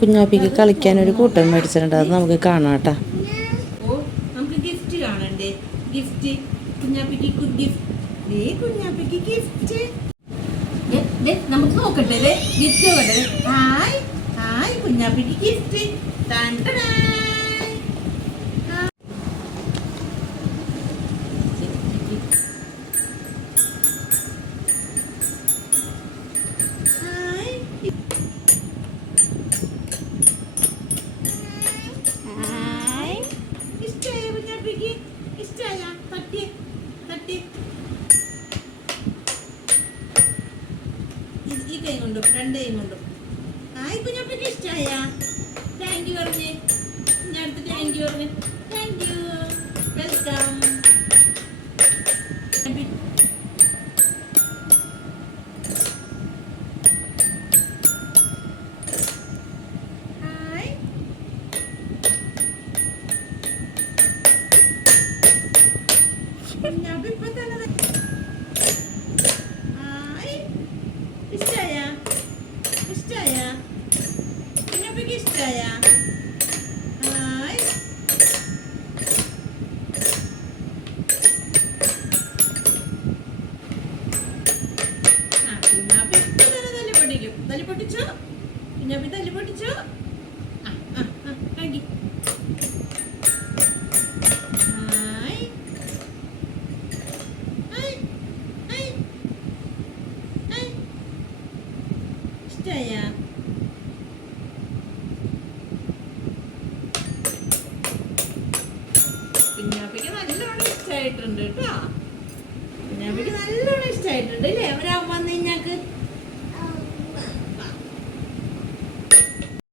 കുഞ്ഞാപ്പിക്ക് കളിക്കാൻ ഒരു കൂട്ടം മേടിച്ചിട്ടുണ്ട്. അത് നമുക്ക് കാണാം കേട്ടോ. നമുക്ക് ഗിഫ്റ്റ് കാണണ്ടേ? ഗിഫ്റ്റ് കുഞ്ഞാപ്പിക്ക് കുഞ്ഞാപ്പിക്ക് ഗിഫ്റ്റ് നമുക്ക് നോക്കട്ടെ. ഗിഫ്റ്റ് നോക്കട്ടെ. ഹായ് ഹായ് കുഞ്ഞാപ്പിക്ക് ഗിഫ്റ്റ്. ഈ കൈ കൊണ്ടും രണ്ട് കൈ കൊണ്ടും ഹായ് കുഞ്ഞാപ്പിക്ക് ഇഷ്ടമായ? താങ്ക് യു പറഞ്ഞേ. ഞാൻ അടുത്ത് താങ്ക് യു പറഞ്ഞു. Thank you, welcome. Hi Kunjappi ഇപ്പൊ തന്നെ ഇഷ്ടായ? ഇഷ്ടായ? കുഞ്ഞാപ്പിക്ക് ഇഷ്ടായ? ഹായ് കുഞ്ഞാപ്പി ഇപ്പൊ തന്നെ തല്ലി പൊട്ടിക്കും. തല്ലി പൊട്ടിച്ചോ? കുഞ്ഞാപ്പി തല്ലി പൊട്ടിച്ചോ? കണ്ടി. ഹായ് ഹായ് ഹായ് ഹായ് ഇഷ്ടായ? കുഞ്ഞാപ്പിക്ക് നല്ലോണം ഇഷ്ടമായിട്ടുണ്ട് കേട്ടോ. കുഞ്ഞാപ്പിക്ക് നല്ലോണം ഇഷ്ടമായിട്ടുണ്ട് അല്ലേ? അവരാ വന്ന് കഴിഞ്ഞാക്ക്